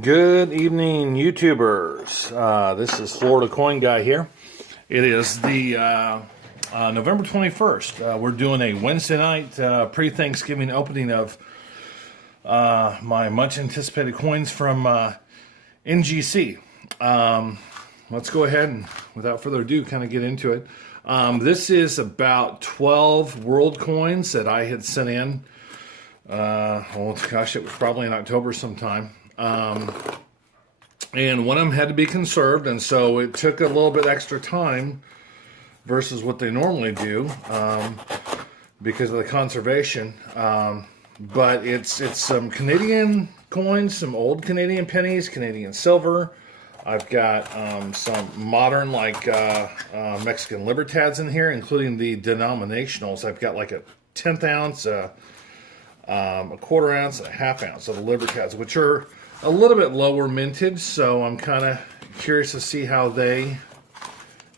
Good evening, YouTubers. This is Florida Coin Guy here. It is the November 21st. We're doing a Wednesday night pre-Thanksgiving opening of my much anticipated coins from NGC. Let's go ahead and, without further ado, kind of get into it. This is about 12 world coins that I had sent in. Well, gosh, it was probably in October sometime. And one of them had to be conserved, and so it took a little bit extra time versus what they normally do because of the conservation. But it's some Canadian coins, some old Canadian pennies, Canadian silver. I've got some modern, like Mexican libertads in here, including the denominationals. I've got like a 1/10 ounce, a 1/4 ounce, and a 1/2 ounce of the libertads, which are a little bit lower mintage, so I'm kind of curious to see how they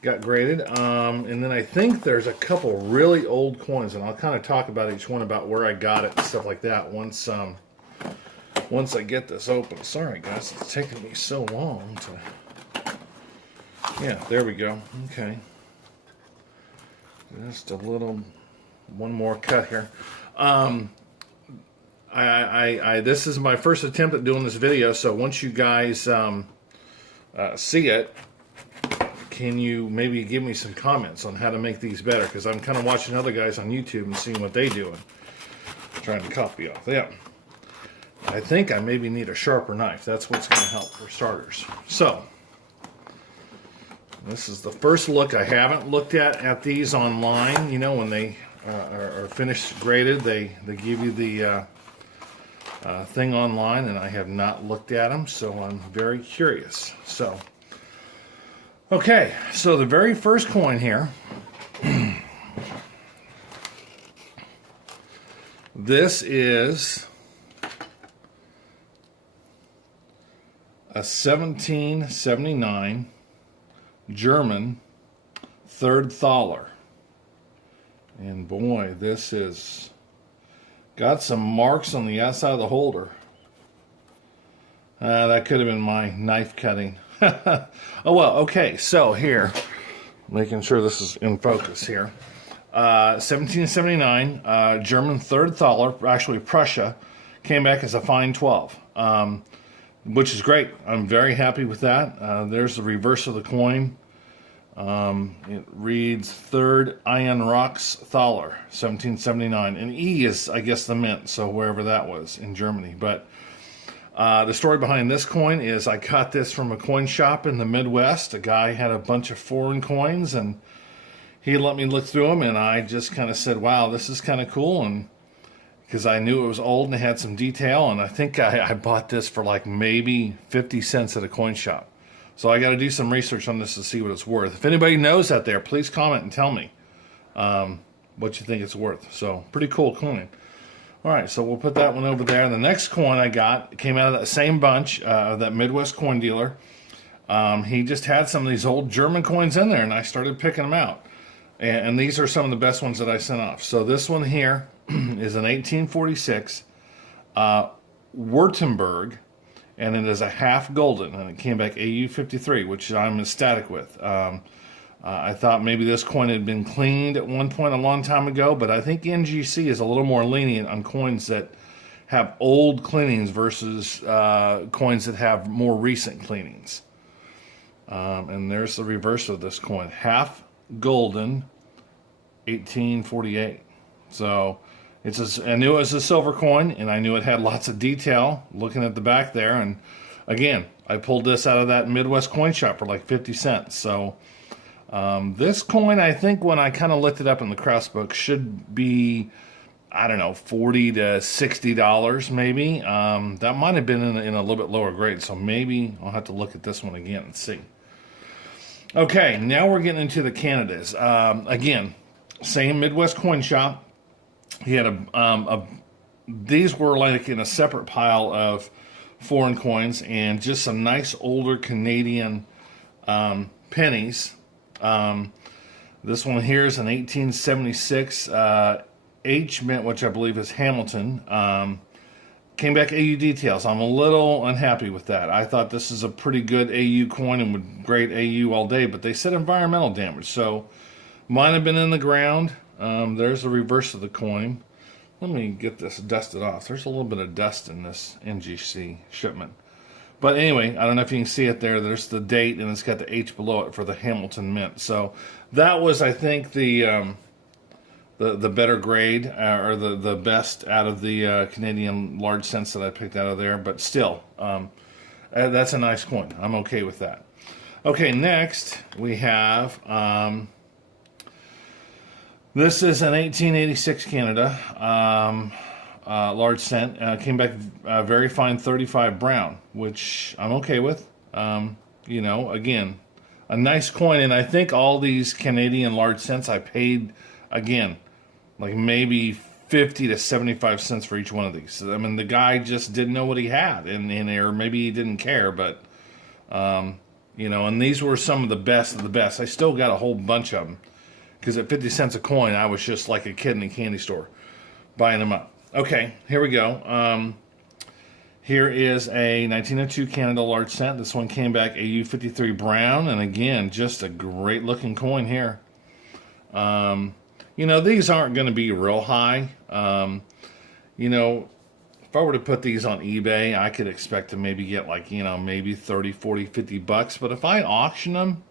got graded. And then I think there's a couple really old coins, and I'll kind of talk about each one, about where I got it and stuff like that once I get this open. Sorry guys, it's taking me so long to... Yeah, there we go. Okay. Just a little... one more cut here. This is my first attempt at doing this video, so once you guys see it, can you maybe give me some comments on how to make these better? Because I'm kind of watching other guys on YouTube and seeing what they do and trying to copy off. Yeah, I think I maybe need a sharper knife. That's what's going to help for starters. So this is the first look. I haven't looked at these online. You know, when they are finished graded, they give you the thing online, and I have not looked at them, so I'm very curious. So, okay, so the very first coin here, this is a 1779 German third thaler, and boy, this is got some marks on the outside of the holder. That could have been my knife cutting. Oh well, okay, so here, making sure this is in focus here. 1779, German third thaler, actually Prussia, came back as a fine 12, which is great. I'm very happy with that. There's the reverse of the coin. It reads Third Iron Rocks Thaler, 1779. And E is, I guess, the mint, so wherever that was in Germany. But the story behind this coin is I got this from a coin shop in the Midwest. A guy had a bunch of foreign coins, and he let me look through them, and I just kind of said, wow, this is kind of cool. And because I knew it was old and it had some detail, and I think I bought this for like maybe 50 cents at a coin shop. So I got to do some research on this to see what it's worth. If anybody knows out there, please comment and tell me what you think it's worth. So pretty cool coin. All right, so we'll put that one over there. The next coin I got came out of that same bunch, that Midwest coin dealer. He just had some of these old German coins in there, and I started picking them out. And these are some of the best ones that I sent off. So this one here is an 1846 Württemberg. And it is a half golden, and it came back AU53, which I'm ecstatic with. I thought maybe this coin had been cleaned at one point a long time ago, but I think NGC is a little more lenient on coins that have old cleanings versus coins that have more recent cleanings. And there's the reverse of this coin. Half golden, 1848. So... I knew it was a silver coin, and I knew it had lots of detail looking at the back there. And again, I pulled this out of that Midwest coin shop for like 50 cents. So this coin, I think when I kind of looked it up in the Kraus book, should be, I don't know, $40 to $60 maybe. That might have been in a little bit lower grade, so maybe I'll have to look at this one again and see. Okay, now we're getting into the Canadas. Again, same Midwest coin shop. He had these were like in a separate pile of foreign coins and just some nice older Canadian pennies. This one here is an 1876 H mint, which I believe is Hamilton. Came back AU details. I'm a little unhappy with that. I thought this is a pretty good AU coin and would grade AU all day, but they said environmental damage. So mine have been in the ground. There's the reverse of the coin. Let me get this dusted off. There's a little bit of dust in this NGC shipment. But anyway, I don't know if you can see it there. There's the date, and it's got the H below it for the Hamilton Mint. So that was, I think, the better grade, or the best out of the Canadian large cents that I picked out of there. But still, that's a nice coin. I'm okay with that. Okay, next we have, this is an 1886 Canada large cent. Came back very fine 35 brown, which I'm okay with. You know, again, a nice coin. And I think all these Canadian large cents I paid, again, like maybe 50 to 75 cents for each one of these. I mean, the guy just didn't know what he had, or maybe he didn't care, but, you know, and these were some of the best of the best. I still got a whole bunch of them, because at 50 cents a coin, I was just like a kid in a candy store buying them up. Okay, here we go. Here is a 1902 Canada large cent. This one came back AU 53 brown, and again, just a great looking coin here. You know, these aren't going to be real high. You know, if I were to put these on eBay, I could expect to maybe get like, you know, maybe 30, 40, 50 bucks. But if I auction them,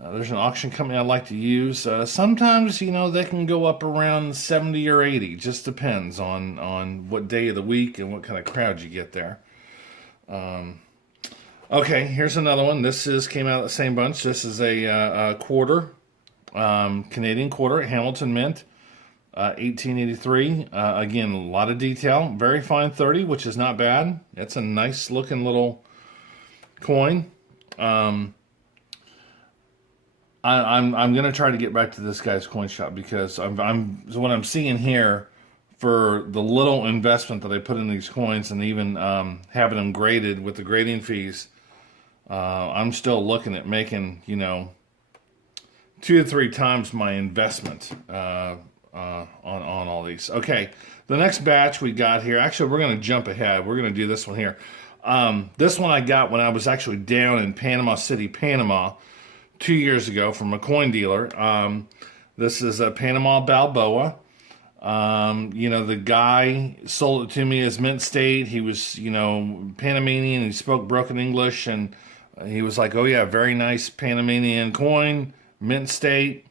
there's an auction company I like to use. Sometimes, you know, they can go up around 70 or 80. Just depends on what day of the week and what kind of crowd you get there. Okay, here's another one. This came out of the same bunch. This is a quarter. Canadian quarter, Hamilton Mint, 1883. Again, a lot of detail. Very fine 30, which is not bad. That's a nice looking little coin. I'm going to try to get back to this guy's coin shop, because so what I'm seeing here, for the little investment that I put in these coins, and even having them graded with the grading fees, I'm still looking at making, you know, 2 to 3 times my investment on all these. Okay, the next batch we got here, actually we're going to jump ahead. We're going to do this one here. This one I got when I was actually down in Panama City, Panama, 2 years ago from a coin dealer. This is a Panama Balboa. You know, the guy sold it to me as mint state. He was, you know, Panamanian. He spoke broken English, and he was like, oh yeah, very nice Panamanian coin, mint state.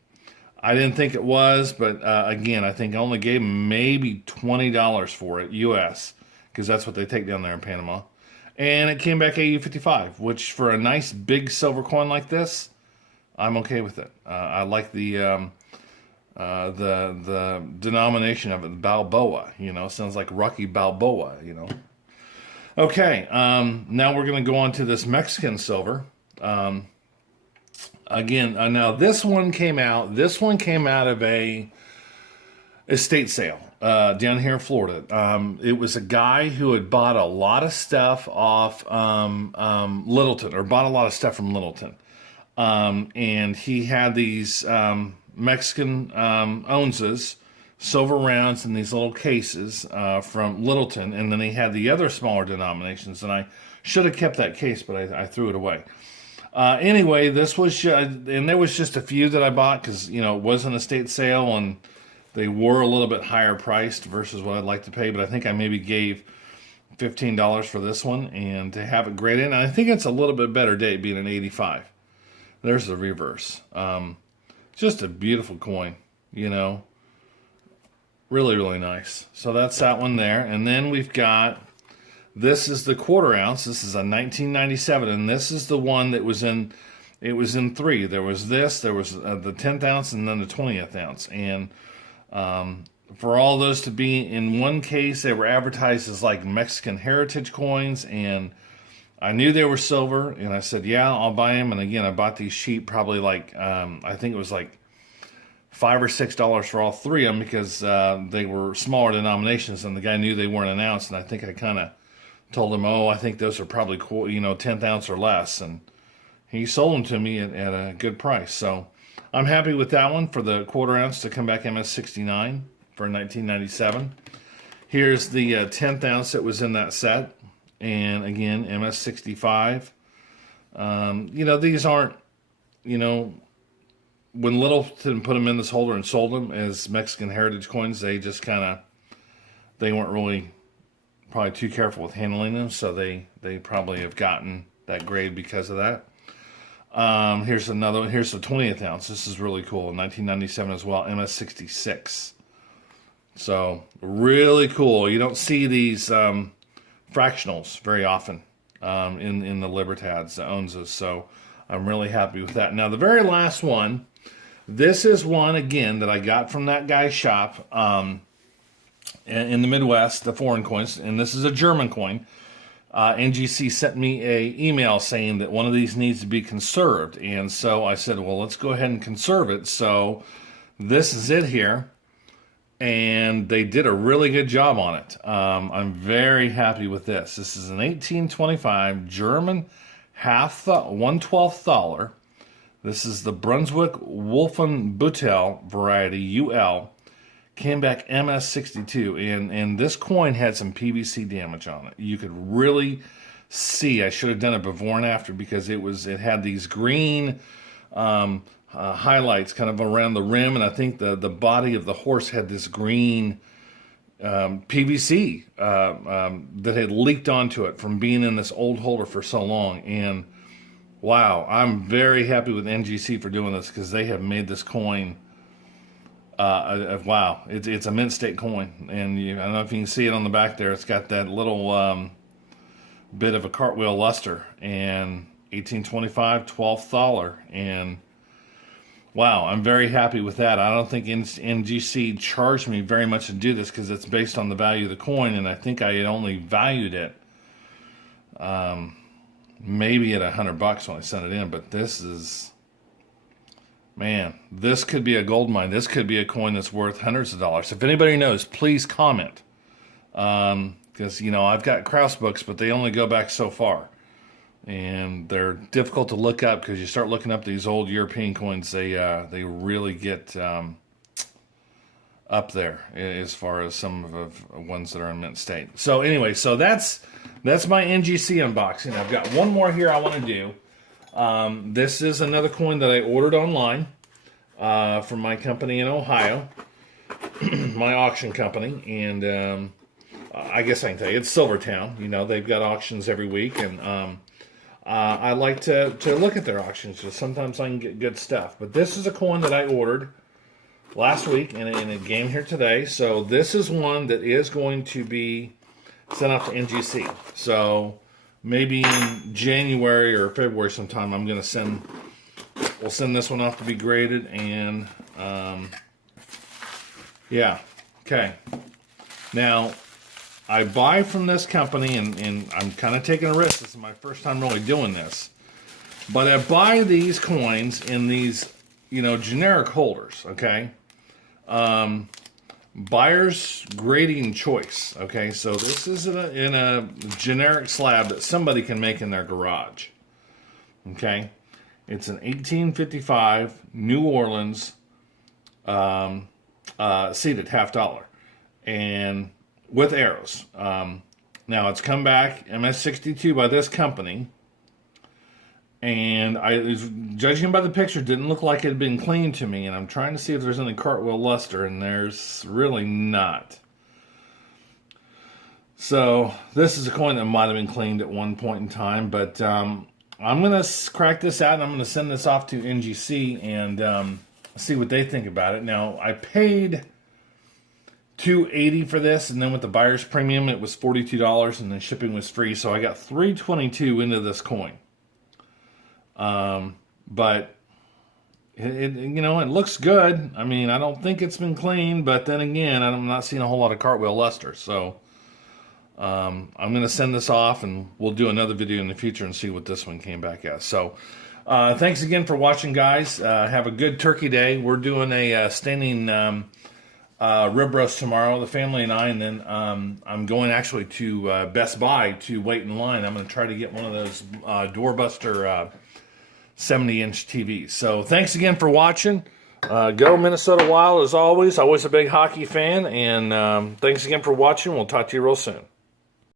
I didn't think it was, but again, I think I only gave him maybe $20 for it, US, because that's what they take down there in Panama. And it came back AU 55, which for a nice big silver coin like this, I'm okay with it. I like the denomination of it, Balboa. You know, sounds like Rocky Balboa. You know. Okay, now we're going to go on to this Mexican silver. Again, now this one came out. This one came out of a estate sale down here in Florida. It was a guy who had bought a lot of stuff off Littleton, or bought a lot of stuff from Littleton. And he had these Mexican onzas, silver rounds in these little cases from Littleton, and then he had the other smaller denominations, and I should have kept that case, but I threw it away. Anyway, this was, and there was just a few that I bought because, you know, it was an estate sale, and they were a little bit higher priced versus what I'd like to pay, but I think I maybe gave $15 for this one, and to have it graded, and I think it's a little bit better date being an 85. There's the reverse. Just a beautiful coin, you know. Really, really nice. So that's that one there. And then we've got, this is the quarter ounce. This is a 1997, and this is the one that was in, it was in 3. There was this, there was the 10th ounce, and then the 20th ounce. And for all those to be in one case, they were advertised as like Mexican heritage coins, and I knew they were silver, and I said, yeah, I'll buy them. And again, I bought these cheap, probably like, I think it was like $5 or $6 for all 3 of them, because they were smaller denominations, and the guy knew they weren't an ounce. And I think I kind of told him, oh, I think those are probably cool, you know, 10th ounce or less. And he sold them to me at a good price. So I'm happy with that one, for the quarter ounce to come back MS69 for 1997. Here's the 10th ounce that was in that set. And again, MS65. These aren't, when Littleton put them in this holder and sold them as Mexican heritage coins, they just they weren't really probably too careful with handling them. So they probably have gotten that grade because of that. Here's another one. Here's the 20th ounce. This is really cool. 1997 as well. MS66. So really cool. You don't see these fractionals very often in the Libertads that owns us. So I'm really happy with that. Now the very last one. This is one again that I got from that guy's shop in the Midwest, the foreign coins, and this is a German coin. NGC sent me an email saying that one of these needs to be conserved. And so I said, well, let's go ahead and conserve it. So this is it here. And they did a really good job on it. I'm very happy with this. This is an 1825 German 1/12 thaler. This is the Brunswick Wolfenbüttel variety, UL. Came back MS62, and this coin had some PVC damage on it. You could really see. I should have done it before and after because it had these green highlights kind of around the rim, and I think the body of the horse had this green PVC that had leaked onto it from being in this old holder for so long. And wow, I'm very happy with NGC for doing this because they have made this coin. Wow, it's a mint state coin, and I don't know if you can see it on the back there. It's got that little bit of a cartwheel luster, and 1825 12th thaler, and wow, I'm very happy with that. I don't think NGC charged me very much to do this because it's based on the value of the coin, and I think I had only valued it maybe at $100 when I sent it in, but this is... Man, this could be a gold mine. This could be a coin that's worth hundreds of dollars. If anybody knows, please comment. Because, I've got Kraus books, but they only go back so far. And they're difficult to look up because you start looking up these old European coins, they really get up there as far as some of the ones that are in mint state. So anyway, that's my NGC unboxing. I've got one more here I want to do. This is another coin that I ordered online from my company in Ohio, my auction company, and I guess I can tell you, it's Silvertown. They've got auctions every week, and I like to look at their auctions because sometimes I can get good stuff. But this is a coin that I ordered last week, and it came here today. So this is one that is going to be sent off to NGC. So maybe in January or February sometime, we'll send this one off to be graded, and yeah, okay. Now, I buy from this company, and I'm kind of taking a risk. This is my first time really doing this, but I buy these coins in these, generic holders, okay? Buyer's grading choice. Okay, so this is in a generic slab that somebody can make in their garage. Okay, it's an 1855 New Orleans seated $50, and with arrows. Now it's come back MS62 by this company, and I was judging by the picture, didn't look like it had been cleaned to me, and I'm trying to see if there's any cartwheel luster, and there's really not. So this is a coin that might have been cleaned at one point in time, but I'm going to crack this out, and I'm going to send this off to NGC and see what they think about it. Now, I paid $280 for this, and then with the buyer's premium, it was $42, and then shipping was free, so I got $322 into this coin. But it looks good. I mean, I don't think it's been cleaned, but then again, I'm not seeing a whole lot of cartwheel luster. So, I'm going to send this off, and we'll do another video in the future and see what this one came back as. So, thanks again for watching, guys. Have a good turkey day. We're doing a standing rib roast tomorrow, the family and I, and then I'm going actually to Best Buy to wait in line. I'm going to try to get one of those doorbuster 70-inch TVs. So thanks again for watching. Go Minnesota Wild as always. Always a big hockey fan. And thanks again for watching. We'll talk to you real soon.